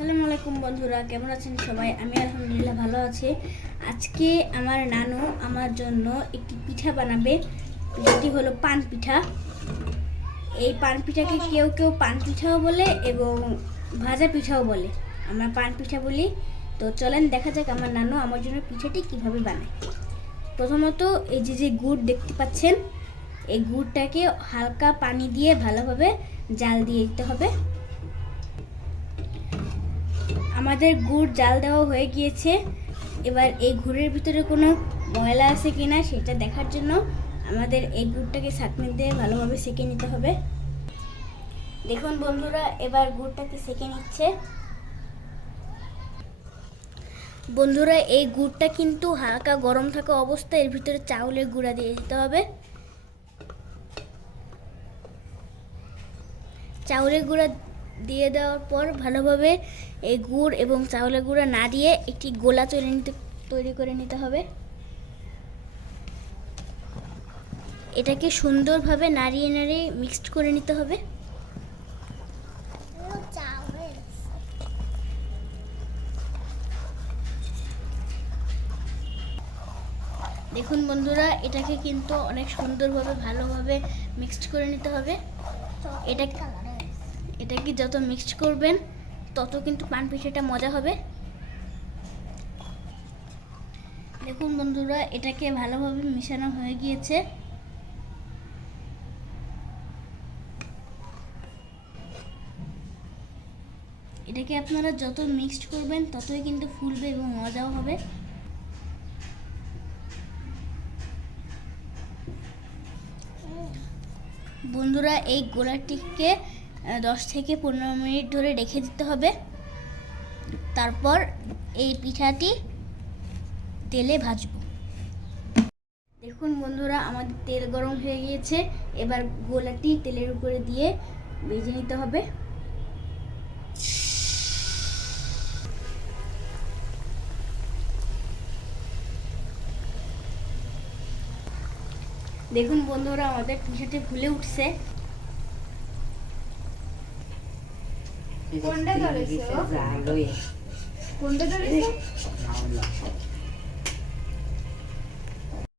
আসসালামু আলাইকুম বন্ধুরা, কেমন আছেন সবাই? আমি আলহামদুলিল্লাহ ভালো আছি। আজকে আমার নানু আমার জন্য একটি পিঠা বানাবে, যেটি হলো পান পিঠা। এই পান পিঠাকে কেউ কেউ পান পিঠাও বলে এবং ভাজা পিঠাও বলে। আমরা পান পিঠা বলি। তো চলেন দেখা যাক আমার নানু আমার জন্য পিঠাটি কিভাবে বানায়। প্রথমত এই যে গুড় দেখতে পাচ্ছেন, এই গুড়টাকে হালকা পানি দিয়ে ভালোভাবে জাল দিয়ে দিতে হবে। আমাদের গুড় জাল দেওয়া হয়ে গিয়েছে। এবার এই গুড়ের ভিতরে কোনো ময়লা আছে কিনা সেটা দেখার জন্য আমাদের এই গুড়টাকে ছাঁকনি দিয়ে ভালোভাবে সেঁকে নিতে হবে। দেখুন বন্ধুরা, এবার গুড়টাকে সেঁকে নিচ্ছে। বন্ধুরা, এই গুড়টা কিন্তু হালকা গরম থাকা অবস্থায় এর ভিতরে চাউলের গুঁড়া দিয়ে দিতে হবে। চাউলের গুঁড়া দিয়ে দেওয়ার পর ভালোভাবে এই গুড় এবং চাউলের গুঁড়া নাড়িয়ে একটি গোলা তৈরি করে নিতে হবে। এটাকে সুন্দরভাবে নাড়িয়ে নাড়িয়ে মিক্সড করে নিতে হবে। দেখুন বন্ধুরা, এটাকে কিন্তু অনেক সুন্দরভাবে ভালোভাবে মিক্সড করে নিতে হবে। এটাকে যত মিক্সড করবেন তত কিন্তু পান পিঠাটা মজা হবে। দেখুন বন্ধুরা, এটাকে ভালোভাবে মিশানো হয়ে গিয়েছে। এটাকে আপনারা যত মিক্সড করবেন ততই কিন্তু ফুলবে এবং মজাও হবে। বন্ধুরা, এই গোলাটিকে 10 থেকে 15 মিনিট ধরে রেখে দিতে হবে। তারপর এই পিঠাটি তেলে ভাজবো। দেখুন বন্ধুরা, আমাদের তেল গরম হয়ে গিয়েছে। এবার গোলাটি তেলের উপরে দিয়ে ভেজে নিতে হবে। দেখুন বন্ধুরা, আমাদের পিঠাটি ফুলে উঠছে। কোনটা ধরেছো?